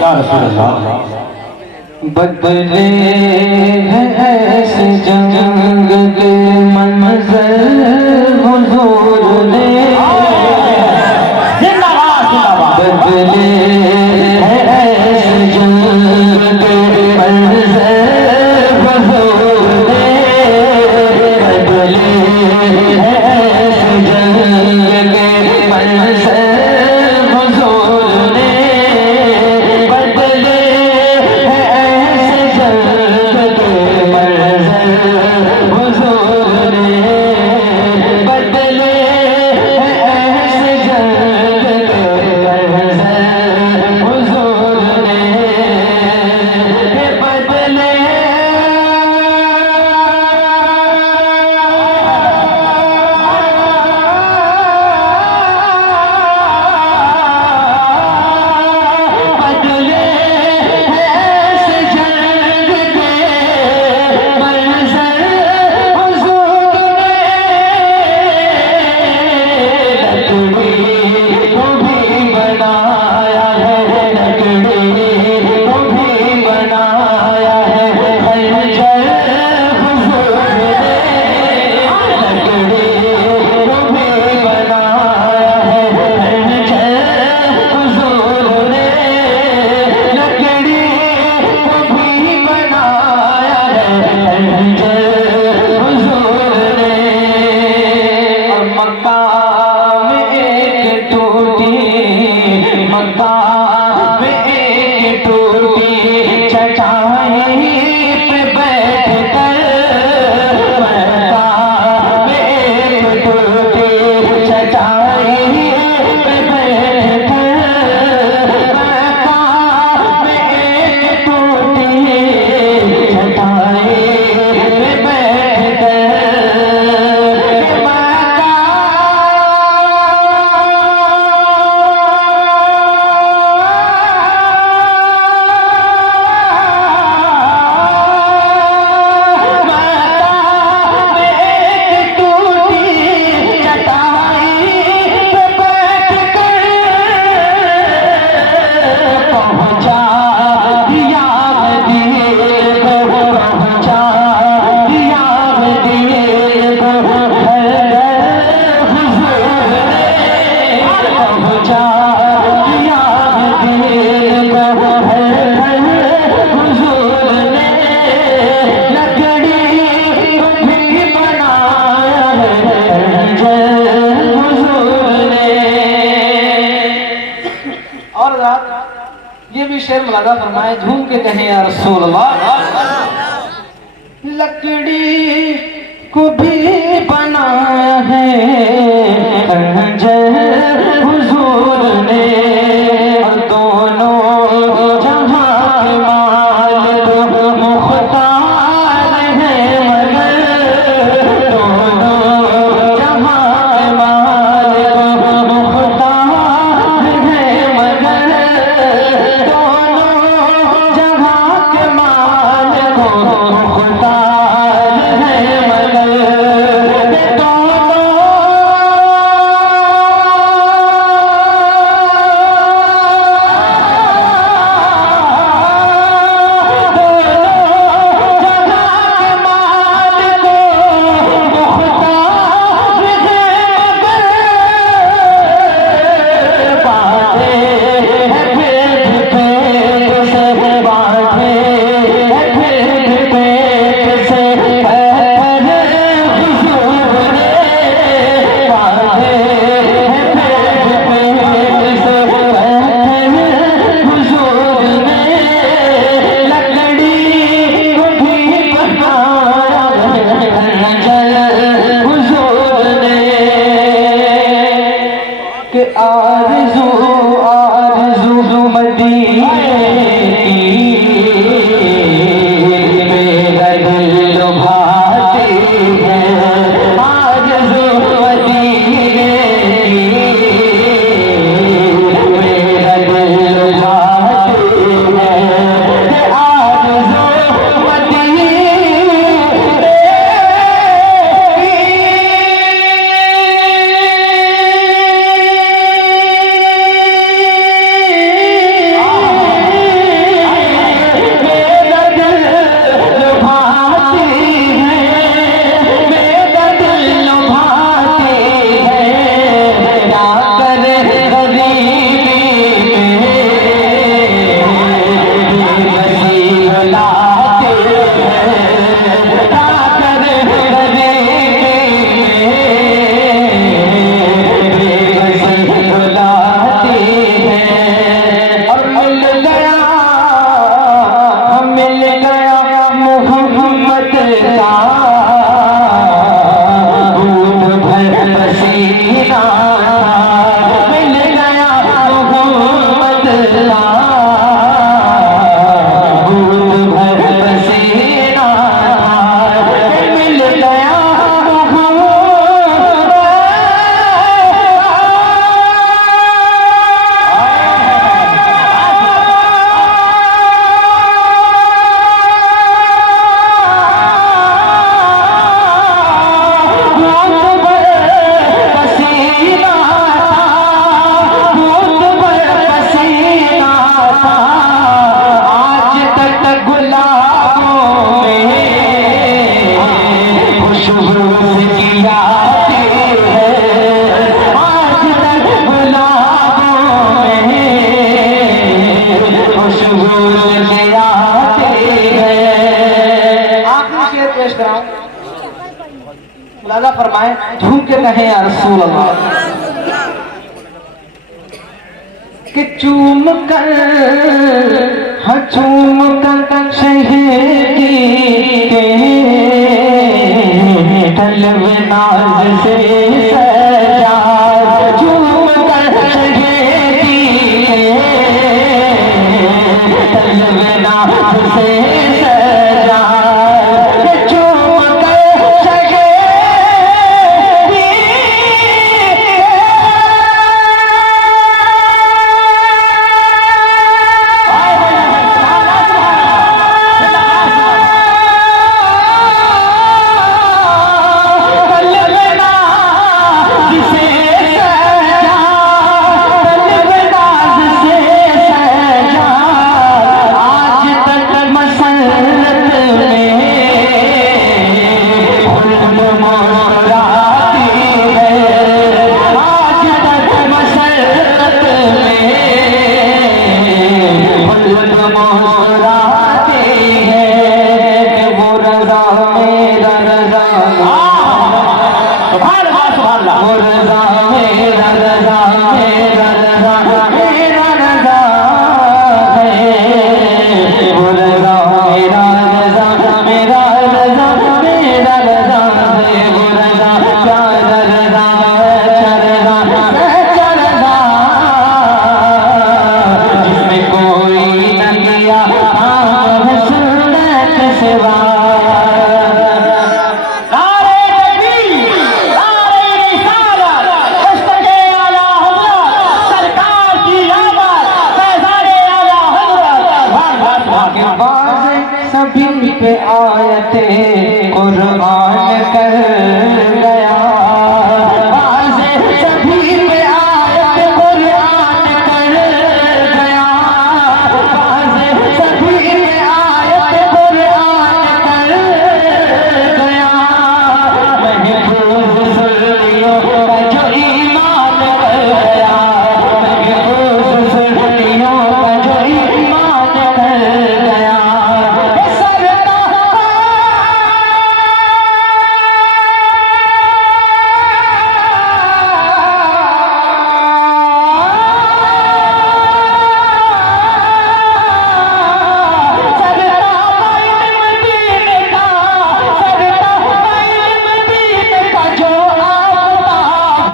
या रसूल अल्लाह। बदले हैं ऐसे जंग के मंजर हुजूर ने, बदले हैं ऐसे जंग के मंजर हुजूर ने, बदले हैं ऐसे जंग के मंजर हुजूर ने, बदले हैं ऐसे जंग के मंजर हुजूर ने, बदले हैं ऐसे जंग के मंजर हुजूर ने, बदले बदले ऐसे जंग के मंजर हुजूर ने, लकड़ी को भी बनाया है, लकड़ी को भी बनाया है खंजर हुजूर ने, लकड़ी को भी बनाया है खंजर हुजूर ने, लकड़ी को भी बनाया है खंजर हुजूर ने। और मक्का में एक टूटी, मक्का में एक टूटी चटाई पे बैठ कर, मक्का में एक टूटी चटाई पे बैठ कर, मक्का में एक टूटी चटाई पे बैठ कर, मक्का ये भी शेर मुलादा फरमाए, झूम के कहें या रसूल अल्लाह। लकड़ी को भी बनाया है खंजर हुजूर ने, और दोनों जहां के मालिक मुख्तार हैं मगर, दोनों जहां के मालिक मुख्तार हैं मगर, दोनों जहां के मालिक मुख्तार हैं मगर, आरज़ू आरज़ू मदीने की मेरा दिल लुभाती है, आरज़ू मदीने की मेरा दिल लुभाती है, आरज़ू मदीने भूल के आते हैं। आखिरी शेर पेश कराऊं, मुलाजा फरमाए झूम के कहें या रसूल अल्लाह कि चूम कर शहदी के तलब नाज से सजा, झूम कर शहदी के तलब नाज से सजा, झूम कर शहदी सभी पे आयते कुर्बान कर